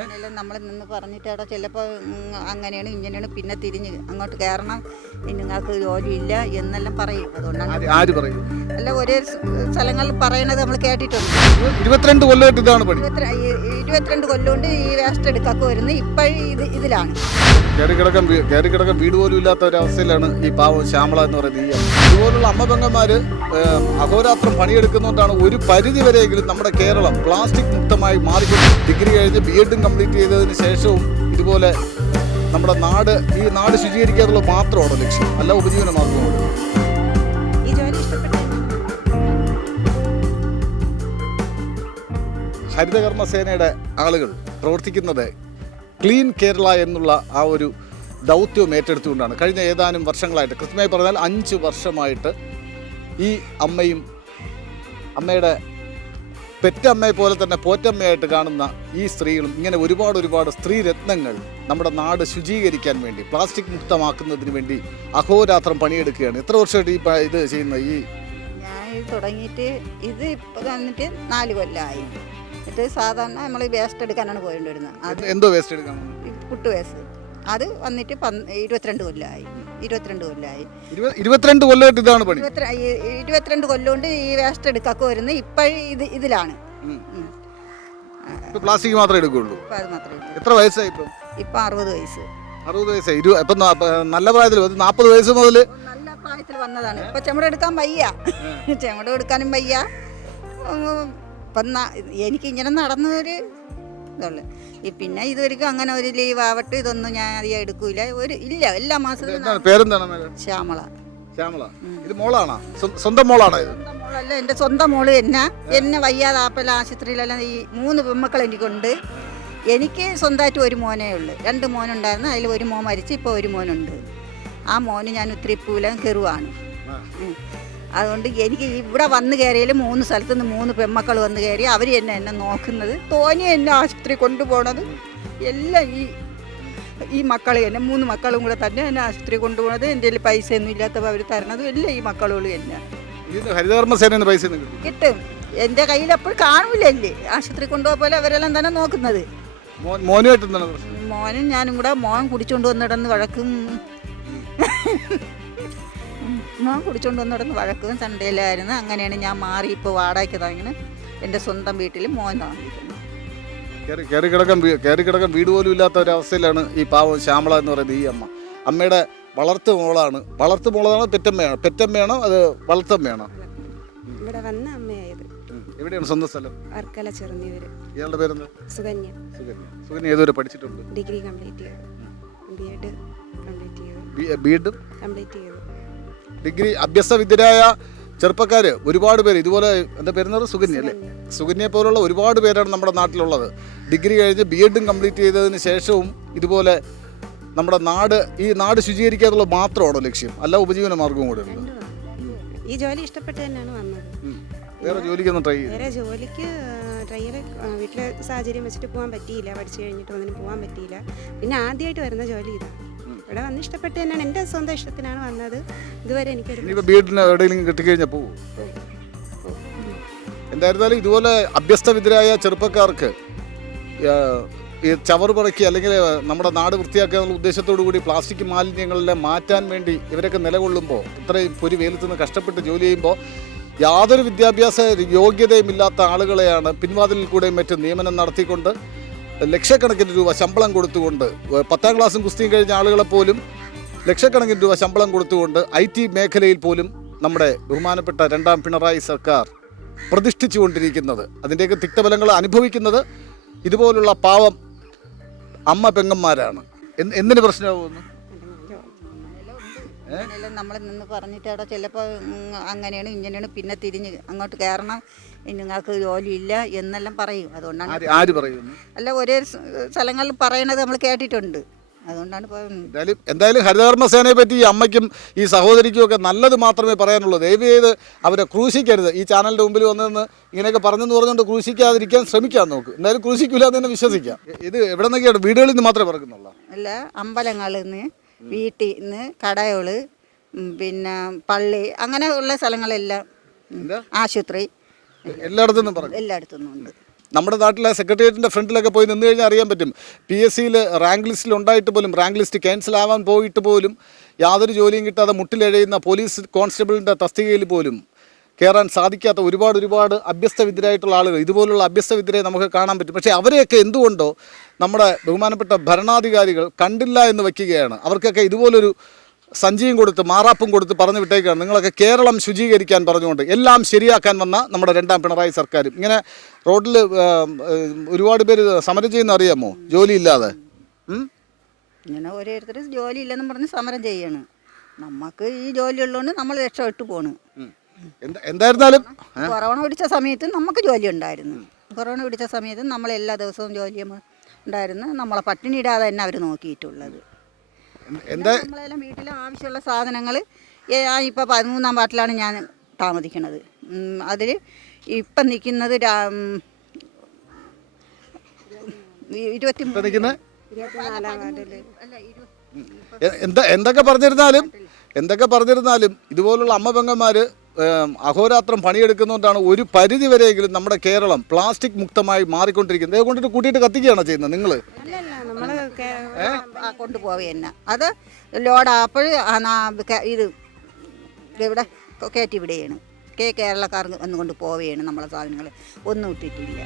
അങ്ങനെയെല്ലാം നമ്മൾ നിന്ന് പറഞ്ഞിട്ട് അവിടെ ചിലപ്പോൾ അങ്ങനെയാണ് ഇങ്ങനെയാണ് പിന്നെ തിരിഞ്ഞ് അങ്ങോട്ട് കയറണം. നിങ്ങൾക്ക് ജോലിയില്ല എന്നെല്ലാം പറയും. അതുകൊണ്ടാണ് ആര് പറയും? അല്ല ഒരേ സ്ഥലങ്ങളിൽ പറയണത് നമ്മൾ കേട്ടിട്ടുണ്ട്. ഇരുപത്തിരണ്ട് കൊല്ലമായിട്ട് ഇതാണ് പണി. ഇരുപത്തി ഇരുപത്തിരണ്ട് കൊല്ലം ഈ വേസ്റ്റ് എടുക്കൊക്കെ വരുന്നത് ഇപ്പോഴും ഇത് ഇതിലാണ്. കയറി കിടക്കാൻ വീ- കയറി കിടക്കാൻ വീട് പോലും ഇല്ലാത്ത ഒരു അവസ്ഥയിലാണ് ഈ പാവം ശ്യാമള എന്ന് പറയുന്നത് ഈ ഇതുപോലുള്ള അമ്മ പെങ്ങന്മാര് ഏം, അഹോരാത്രം പണിയെടുക്കുന്നതുകൊണ്ടാണ് ഒരു പരിധി വരെയെങ്കിലും നമ്മുടെ കേരളം പ്ലാസ്റ്റിക് മുക്തമായി മാറിക്കൊണ്ട് ഡിഗ്രി കഴിഞ്ഞ് ബി എഡും കംപ്ലീറ്റ് ചെയ്തതിന് ശേഷവും ഇതുപോലെ നമ്മുടെ നാട് ഈ നാട് ശുചീകരിക്കാതുള്ള മാത്രമാണ് ലക്ഷ്യം. അല്ല ഉപജീവന മാർഗമാണ് ഹരിതകർമ്മ സേനയുടെ ആളുകൾ പ്രവർത്തിക്കുന്നത് ക്ലീൻ കേരള എന്നുള്ള ആ ഒരു ദൗത്യവും ഏറ്റെടുത്തുകൊണ്ടാണ്. കഴിഞ്ഞ ഏതാനും വർഷങ്ങളായിട്ട് കൃത്യമായി പറഞ്ഞാൽ അഞ്ച് വർഷമായിട്ട് ഈ അമ്മയും അമ്മയുടെ പെറ്റമ്മയെ പോലെ തന്നെ പോറ്റമ്മയായിട്ട് കാണുന്ന ഈ സ്ത്രീകളും ഇങ്ങനെ ഒരുപാട് ഒരുപാട് സ്ത്രീ രത്നങ്ങൾ നമ്മുടെ നാട് ശുചീകരിക്കാൻ വേണ്ടി പ്ലാസ്റ്റിക് മുക്തമാക്കുന്നതിന് വേണ്ടി അഹോരാത്രം പണിയെടുക്കുകയാണ്. എത്ര വർഷമായിട്ട് ഈ ഇത് ചെയ്യുന്ന ഈ ഞാൻ തുടങ്ങിയിട്ട് ഇത് ഇപ്പം വന്നിട്ട് നാല് കൊല്ലമായി എന്നിട്ട് സാധാരണ നമ്മൾ വേസ്റ്റ് എടുക്കാനാണ് പോയിക്കൊണ്ടിരുന്നത്. അത് എന്തോ വേസ്റ്റ് എടുക്കാൻ പുട്ട് വേസ്റ്റ് അത് വന്നിട്ട് ഇരുപത്തിരണ്ട് കൊല്ലമായി ഇരുപത്തിരണ്ട് കൊല്ലമായി ഇരുപത് ഇരുപത്തിരണ്ട് കൊല്ലമായിട്ട് ഇതാണ് പണി. ഇരുപത്തിരണ്ട് കൊല്ലം കൊണ്ട് ഈ വേസ്റ്റ് എടുക്കൊക്കെ വരുന്നത് ഇപ്പോഴും ഇത് ഇതിലാണ്. പ്ലാസ്റ്റിക് മാത്രമേ അത് എത്ര വയസ്സായി ഇപ്പം? ഇപ്പം അറുപത് വയസ്സ്. അറുപത് വയസ്സായി. ഇരു ഇപ്പം നല്ല പ്രായത്തിൽ നാൽപ്പത് വയസ്സ് മുതൽ നല്ല പ്രായത്തിൽ വന്നതാണ്. ഇപ്പൊ ചെമ്മട എടുക്കാൻ വയ്യ. ചെമ്മട എടുക്കാനും വയ്യ. ഇപ്പം എനിക്ക് ഇങ്ങനെ നടന്നൊരു ഇതുള്ളു ഈ പിന്നെ ഇതുവരെക്കും അങ്ങനെ ഒരു ലീവ് ആവട്ടെ ഇതൊന്നും ഞാൻ അധികം എടുക്കൂല. ഒരു ഇല്ല എല്ലാ മാസത്തിലും പേരെന്താണ്? ശ്യാമള. ശ്യാമള. ഇത് മോളാണോ? സ്വന്തം മോളാണോ ഇത്? മോളല്ല എന്റെ സ്വന്തം മോൾ എന്നെ എന്നെ വയ്യാതെ ആപ്പല ആശുപത്രിയിലെല്ലാം ഈ മൂന്ന് പെമ്മക്കൾ എനിക്കുണ്ട്. എനിക്ക് സ്വന്തമായിട്ട് ഒരു മോനേ ഉള്ളൂ. രണ്ട് മോനുണ്ടായിരുന്നു അതിൽ ഒരു മോൻ മരിച്ച് ഇപ്പോൾ ഒരു മോനുണ്ട്. ആ മോന് ഞാൻ ഉത്തിരിപ്പൂലം കെറുവാണ്. ആ. ഉം. അതുകൊണ്ട് എനിക്ക് ഇവിടെ വന്നു കയറിയാൽ മൂന്ന് സ്ഥലത്ത് നിന്ന് മൂന്ന് പെമ്മക്കൾ വന്ന് കയറി അവർ എന്നെ എന്നെ നോക്കുന്നത്. തോന്നി എന്നെ ആശുപത്രി കൊണ്ടുപോകണത് എല്ലാം ഈ ഈ മക്കൾ തന്നെ മൂന്ന് മക്കളും കൂടെ തന്നെ എന്നെ ആശുപത്രി കൊണ്ടുപോകണത് എന്റെ കയ്യിൽ പൈസ ഒന്നും ഇല്ലാത്തപ്പോൾ അവർ തരണതും എല്ലാം ഈ മക്കളും എന്നെ ഹരിതകർമ്മസേന പൈസ കിട്ടും. എന്റെ കയ്യിൽ അപ്പോൾ കാണൂലല്ലേ ആശുപത്രി കൊണ്ടുപോയ പോലെ അവരെല്ലാം തന്നെ നോക്കുന്നത്. മോനും ഞാനും കൂടെ മോൻ കുടിച്ചുകൊണ്ട് വന്നിടന്ന് വഴക്കും. ഉം. കുടിച്ചുകൊണ്ട് വന്നു വന്നിടന്ന് വഴക്കും സൺഡേയിലായിരുന്നു അങ്ങനെയാണ് ഞാൻ മാറി ഇപ്പോൾ വാടകയ്ക്ക് താങ്ങിന് എന്റെ സ്വന്തം വീട്ടിൽ മോൻ തുടങ്ങിയിട്ടുണ്ട് കയറി കിടക്കാൻ കയറി കിടക്കാൻ വീട് പോലും ഇല്ലാത്ത ഒരു അവസ്ഥയിലാണ് ഈ പാവം ശ്യാമള എന്ന് പറയുന്നത് ഈ അമ്മ. അമ്മയുടെ വളർത്തു മോളാണ്. വളർത്തു മോളാണ് പെറ്റമ്മയാണ്. പെറ്റമ്മയാണോ അത് വളർത്തമ്മയാണോ? ഇവിടെ വന്ന അമ്മയായത്. എവിടെയാണ് സ്വന്തം സ്ഥലം? വർക്കല ചെറുന്നിവര് ഇയാളുടെ പേരെന്താ? സുകന്യ. സുകന്യ. സുകന്യ ഏതുവരെ പഠിച്ചിട്ടുണ്ട്? ഡിഗ്രി കംപ്ലീറ്റ് ചെയ്തു. ബി എഡ് കംപ്ലീറ്റ് ചെയ്തു. B- Ed? കംപ്ലീറ്റ് ചെയ്തു. ഡിഗ്രി അഭ്യസ്തവിദ്യരായ ചെറുപ്പക്കാർ ഒരുപാട് പേര് ഇതുപോലെ എന്താ പേരുന്നത്? സുകന്യ അല്ലേ? സുകന്യയെ പോലുള്ള ഒരുപാട് പേരാണ് നമ്മുടെ നാട്ടിലുള്ളത്. ഡിഗ്രി കഴിഞ്ഞ് ബി എഡും കംപ്ലീറ്റ് ചെയ്തതിന് ശേഷവും ഇതുപോലെ നമ്മുടെ നാട് ഈ നാട് ശുചീകരിക്കാതുള്ള മാത്രമാണോ ലക്ഷ്യം? അല്ല ഉപജീവന മാർഗവും കൂടെ ഉള്ളത് ഈ ജോലി ഇഷ്ടപ്പെട്ട് തന്നെയാണ് വന്നത്. വേറെ ജോലിക്കൊന്നും ട്രൈ വേറെ ജോലിക്ക് ട്രെയിനിൽ വീട്ടിലെ സാഹചര്യം വെച്ചിട്ട് പോകാൻ പറ്റിയില്ല. പഠിച്ചു കഴിഞ്ഞിട്ട് ഒന്നിനും പോകാൻ പറ്റിയില്ല. പിന്നെ ആദ്യമായിട്ട് വരുന്ന ജോലി ഇതാണ് ഇവിടെ വന്ന് ഇഷ്ടപ്പെട്ട് തന്നെയാണ്. എന്റെ സ്വന്തം ഇഷ്ടത്തിനാണ് വന്നത്. ഇതുവരെ എനിക്കൊരു ഇനിയിപ്പോൾ എഡിന് എവിടെയെങ്കിലും കിട്ടിക്കഴിഞ്ഞാൽ പോകും എന്തായിരുന്നാലും ഇതുപോലെ അഭ്യസ്തവിദ്യരായ ചെറുപ്പക്കാർക്ക് ഈ ചവറ് പറക്കി അല്ലെങ്കിൽ നമ്മുടെ നാട് വൃത്തിയാക്കുക എന്നുള്ള ഉദ്ദേശത്തോടു കൂടി പ്ലാസ്റ്റിക് മാലിന്യങ്ങളെല്ലാം മാറ്റാൻ വേണ്ടി ഇവരൊക്കെ നിലകൊള്ളുമ്പോൾ ഇത്രയും പൊരി വെയിലത്ത് നിന്ന് കഷ്ടപ്പെട്ട് ജോലി ചെയ്യുമ്പോൾ യാതൊരു വിദ്യാഭ്യാസ യോഗ്യതയും ഇല്ലാത്ത ആളുകളെയാണ് പിൻവാതിലിൽ കൂടെയും മറ്റും നിയമനം നടത്തിക്കൊണ്ട് ലക്ഷക്കണക്കിന് രൂപ ശമ്പളം കൊടുത്തുകൊണ്ട് പത്താം ക്ലാസ്സും കുസ്തിയും കഴിഞ്ഞ ആളുകളെ പോലും ലക്ഷക്കണക്കിന് രൂപ ശമ്പളം കൊടുത്തുകൊണ്ട് ഐ ടി മേഖലയിൽ പോലും നമ്മുടെ ബഹുമാനപ്പെട്ട രണ്ടാം പിണറായി സർക്കാർ പ്രതിഷ്ഠിച്ചു പ്രതിഷ്ഠിച്ചുകൊണ്ടിരിക്കുന്നത്. അതിന്റെയൊക്കെ തിക്തഫലങ്ങൾ അനുഭവിക്കുന്നത് ഇതുപോലുള്ള പാവം അമ്മ പെങ്ങന്മാരാണ്. എന്ത് എന്തിന് പ്രശ്നമാകുന്നു അങ്ങനെയെല്ലാം നമ്മൾ നിന്ന് പറഞ്ഞിട്ട് അവിടെ ചിലപ്പോൾ അങ്ങനെയാണ് ഇങ്ങനെയാണ് പിന്നെ തിരിഞ്ഞ് അങ്ങോട്ട് കയറണം. നിങ്ങൾക്ക് ജോലിയില്ല എന്നെല്ലാം പറയും. അതുകൊണ്ടാണ് ആര് പറയുന്നു? അല്ല ഒരേ സ്ഥലങ്ങളിൽ പറയണത് നമ്മൾ കേട്ടിട്ടുണ്ട്. അതുകൊണ്ടാണ് എന്തായാലും എന്തായാലും ഹരിതകർമ്മ സേനയെ പറ്റി ഈ അമ്മയ്ക്കും ഈ സഹോദരിക്കും ഒക്കെ നല്ലത് മാത്രമേ പറയാനുള്ളൂ. ദയവ് ചെയ്ത് അവരെ ക്രൂശിക്കരുത്. ഈ ചാനലിന്റെ മുമ്പിൽ വന്നതെന്ന് ഇങ്ങനെയൊക്കെ പറഞ്ഞെന്ന് പറഞ്ഞുകൊണ്ട് ക്രൂശിക്കാതിരിക്കാൻ ശ്രമിക്കാൻ നോക്ക് എന്തായാലും ക്രൂശിക്കില്ല എന്ന് തന്നെ വിശ്വസിക്കാം. ഇത് എവിടെ നിന്നൊക്കെയാണ്? വീടുകളിൽ നിന്ന് മാത്രമേ പറക്കുന്നുള്ളൂ? അല്ല അമ്പലങ്ങളിൽ നിന്ന് വീട്ടിൽ നിന്ന് കടകൾ പിന്നെ പള്ളി അങ്ങനെ ഉള്ള സ്ഥലങ്ങളെല്ലാം? ആശുപത്രി. എല്ലായിടത്തും നിന്നും പറഞ്ഞു. എല്ലായിടത്തും ഉണ്ട്. നമ്മുടെ നാട്ടിലെ സെക്രട്ടേറിയറ്റിന്റെ ഫ്രണ്ടിലൊക്കെ പോയി നിന്ന് കഴിഞ്ഞാൽ അറിയാൻ പറ്റും. പി എസ് സിയിൽ റാങ്ക് ലിസ്റ്റിൽ ഉണ്ടായിട്ട് പോലും റാങ്ക് ലിസ്റ്റ് ക്യാൻസൽ ആവാൻ പോയിട്ട് പോലും യാതൊരു ജോലിയും കിട്ടാതെ മുട്ടിലെഴയുന്ന പോലീസ് കോൺസ്റ്റബിളിന്റെ തസ്തികയിൽ പോലും കയറാൻ സാധിക്കാത്ത ഒരുപാട് ഒരുപാട് അഭ്യസ്തവിദ്യരായിട്ടുള്ള ആളുകൾ. ഇതുപോലുള്ള അഭ്യസ്തവിദ്യരെ നമുക്ക് കാണാൻ പറ്റും. പക്ഷേ അവരെയൊക്കെ എന്തുകൊണ്ടോ നമ്മുടെ ബഹുമാനപ്പെട്ട ഭരണാധികാരികൾ കണ്ടില്ല എന്ന് വയ്ക്കുകയാണ്. അവർക്കൊക്കെ ഇതുപോലൊരു സഞ്ചിയും കൊടുത്ത് മാറാപ്പും കൊടുത്ത് പറഞ്ഞു വിട്ടേക്കാണ്. നിങ്ങളൊക്കെ കേരളം ശുചീകരിക്കാൻ പറഞ്ഞുകൊണ്ട് എല്ലാം ശരിയാക്കാൻ വന്ന നമ്മുടെ രണ്ടാം പിണറായി സർക്കാരും ഇങ്ങനെ റോഡിൽ ഒരുപാട് പേര് സമരം ചെയ്യുന്ന അറിയാമോ? ജോലിയില്ലാതെ. ഇല്ലാതെ ഇങ്ങനെ ഓരോരുത്തർ ജോലി ഇല്ലെന്നും പറഞ്ഞ് സമരം ചെയ്യാണ്. നമുക്ക് ഈ ജോലി ഉള്ളതുകൊണ്ട് നമ്മൾ രക്ഷപ്പെട്ടു പോണ്. എന്തായിരുന്നാലും? കൊറോണ പിടിച്ച സമയത്ത് നമുക്ക് ജോലി ഉണ്ടായിരുന്നു. കൊറോണ പിടിച്ച സമയത്ത് നമ്മൾ എല്ലാ ദിവസവും ജോലി ഉണ്ടായിരുന്നു. നമ്മളെ പട്ടിണി ഇടാതെ തന്നെ അവർ നോക്കിയിട്ടുള്ളത്. എന്താ നമ്മളെല്ലാം വീട്ടിലെ ആവശ്യമുള്ള സാധനങ്ങൾ ഇപ്പം ഇപ്പോൾ പതിമൂന്നാം വാട്ടിലാണ് ഞാൻ താമസിക്കുന്നത് അതിൽ ഇപ്പം നിൽക്കുന്നത് ഇരുപത്തി എന്തൊക്കെ പറഞ്ഞിരുന്നാലും എന്തൊക്കെ പറഞ്ഞിരുന്നാലും ഇതുപോലുള്ള അമ്മ പെങ്ങന്മാർ അഹോരാത്രം പണിയെടുക്കുന്നതുകൊണ്ടാണ് ഒരു പരിധി വരെയെങ്കിലും നമ്മുടെ കേരളം പ്ലാസ്റ്റിക് മുക്തമായി മാറിക്കൊണ്ടിരിക്കുന്നത്. ഇത് കൊണ്ടിട്ട് കൂട്ടിയിട്ട് കത്തിക്കുകയാണോ ചെയ്യുന്നത് നിങ്ങൾ അല്ലല്ല നമ്മൾ കേ- ആ കൊണ്ടുപോവുക തന്നെ. അത് ലോഡാപ്പോൾ ഇത് ഇവിടെ കയറ്റി വിടുകയാണ് കേ കേരളക്കാർക്ക് വന്നുകൊണ്ട് പോവുകയാണ് നമ്മളെ സാധനങ്ങൾ ഒന്നും ഇട്ടിട്ടില്ല.